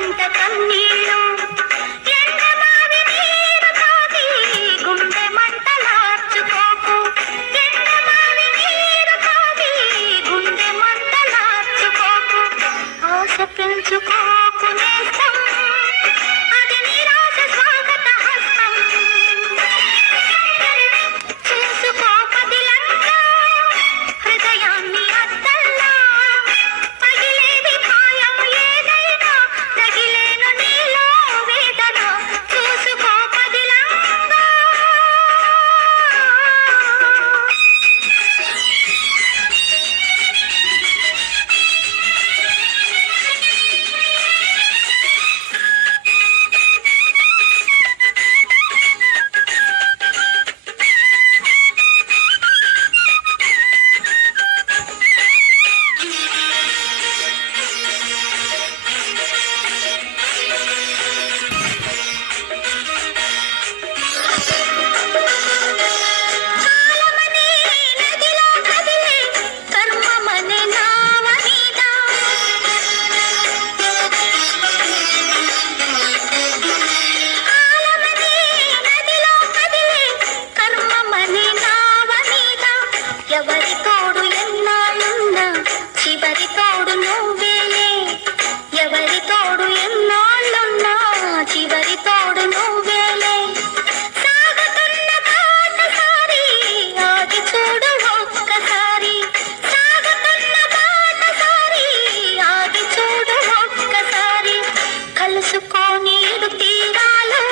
కొండంత కన్నీళ్ళు ఎండమావి నీరు తాగి గుండె మంటలార్చుకోకు ఎండమావి నీరు తాగి గుండె మంటలార్చుకోకు ఆశ పెంచుకోకు నేస్తం అది నిరాశ స్వాగత హస్తం చేసుకో పదిలంగా హృదయాన్ని అద్దల్లా పగిలేది భయం ఏదైనా తగిలేను నీలో వేదన చూసుకో పదిలంగా కాలమనే నదిలో కదిలే కర్మమనే నావ మీద కాలమనే నదిలో కదిలే కర్మమనే నావ మీద ఎవరి తోడు ఎన్నాళ్ళున్నా చివరి తోడు నువ్వేలే ఎవరి తోడు ఎన్నాళ్ళున్నా చివరి తోడు నువ్వేలే సాగుతున్న బాటసారి ఆగి చూడు ఒక్కసారి సాగుతున్న బాటసారి ఆగి చూడు ఒక్కసారి కలుసుకోని ఇరు తీరాలు